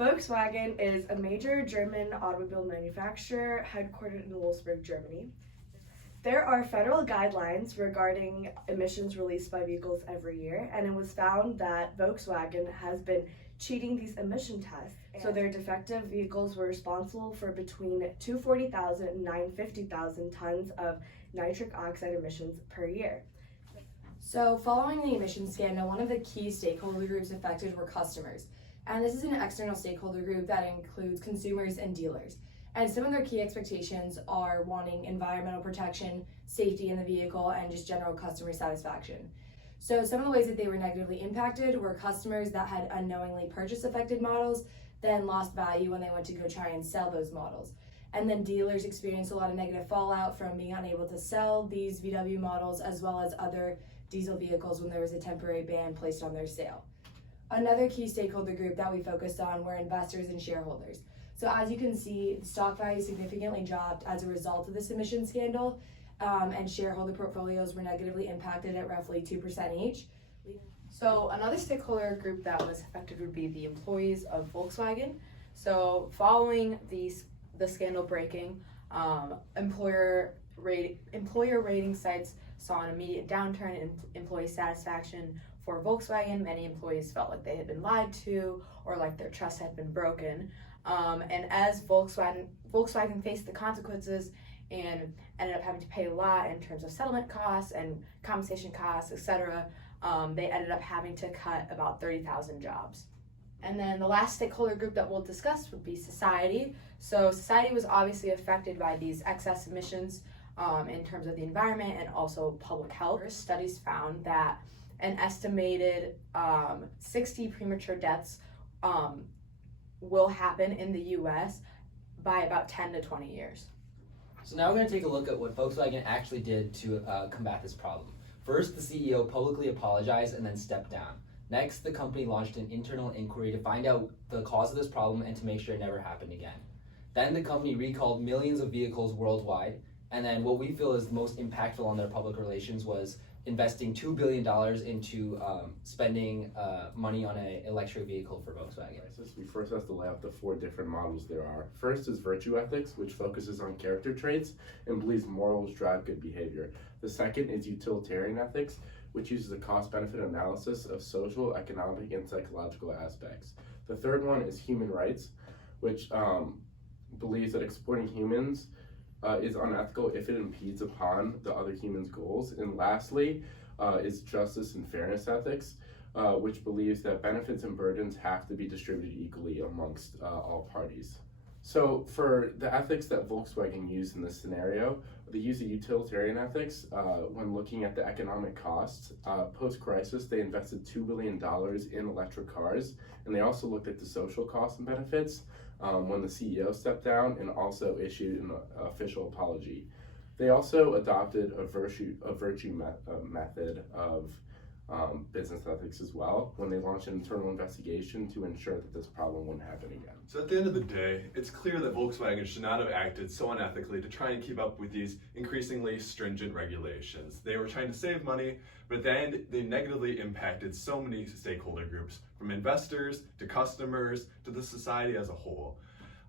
Volkswagen is a major German automobile manufacturer headquartered in Wolfsburg, Germany. There are federal guidelines regarding emissions released by vehicles every year, and it was found that Volkswagen has been cheating these emission tests. So their defective vehicles were responsible for between 240,000 and 950,000 tons of nitric oxide emissions per year. So following the emissions scandal, one of the key stakeholder groups affected were customers. And this is an external stakeholder group that includes consumers and dealers. And some of their key expectations are wanting environmental protection, safety in the vehicle, and just general customer satisfaction. So some of the ways that they were negatively impacted were customers that had unknowingly purchased affected models, then lost value when they went to go try and sell those models. And then dealers experienced a lot of negative fallout from being unable to sell these VW models as well as other diesel vehicles when there was a temporary ban placed on their sale. Another key stakeholder group that we focused on were investors and shareholders. So as you can see, stock value significantly dropped as a result of this emission scandal, and shareholder portfolios were negatively impacted at roughly 2% each. So another stakeholder group that was affected would be the employees of Volkswagen. So following the scandal breaking, employer rating sites saw an immediate downturn in employee satisfaction. For Volkswagen, many employees felt like they had been lied to or like their trust had been broken. And as Volkswagen faced the consequences and ended up having to pay a lot in terms of settlement costs and compensation costs, etc., they ended up having to cut about 30,000 jobs. And then the last stakeholder group that we'll discuss would be society. So society was obviously affected by these excess emissions in terms of the environment and also public health. Studies found that an estimated 60 premature deaths will happen in the US by about 10 to 20 years. So now we're going to take a look at what Volkswagen actually did to combat this problem. First, the CEO publicly apologized and then stepped down. Next, the company launched an internal inquiry to find out the cause of this problem and to make sure it never happened again. Then the company recalled millions of vehicles worldwide. And then what we feel is most impactful on their public relations was investing $2 billion into spending money on an electric vehicle for Volkswagen. We first have to lay out the 4 different models there are. First is virtue ethics, which focuses on character traits and believes morals drive good behavior. The second is utilitarian ethics, which uses a cost-benefit analysis of social, economic, and psychological aspects. The third one is human rights, which believes that exploiting humans is unethical if it impedes upon the other humans' goals. And lastly is justice and fairness ethics, which believes that benefits and burdens have to be distributed equally amongst all parties. So for the ethics that Volkswagen used in this scenario, they use a utilitarian ethics when looking at the economic costs. Post-crisis, they invested $2 billion in electric cars, and they also looked at the social costs and benefits when the CEO stepped down and also issued an official apology. They also adopted a virtue method of business ethics as well when they launched an internal investigation to ensure that this problem wouldn't happen again. So at the end of the day, it's clear that Volkswagen should not have acted so unethically to try and keep up with these increasingly stringent regulations. They were trying to save money, but at the end, they negatively impacted so many stakeholder groups, from investors to customers to the society as a whole.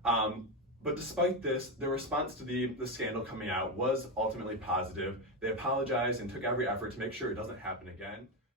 But despite this, their response to the scandal coming out was ultimately positive. They apologized and took every effort to make sure it doesn't happen again.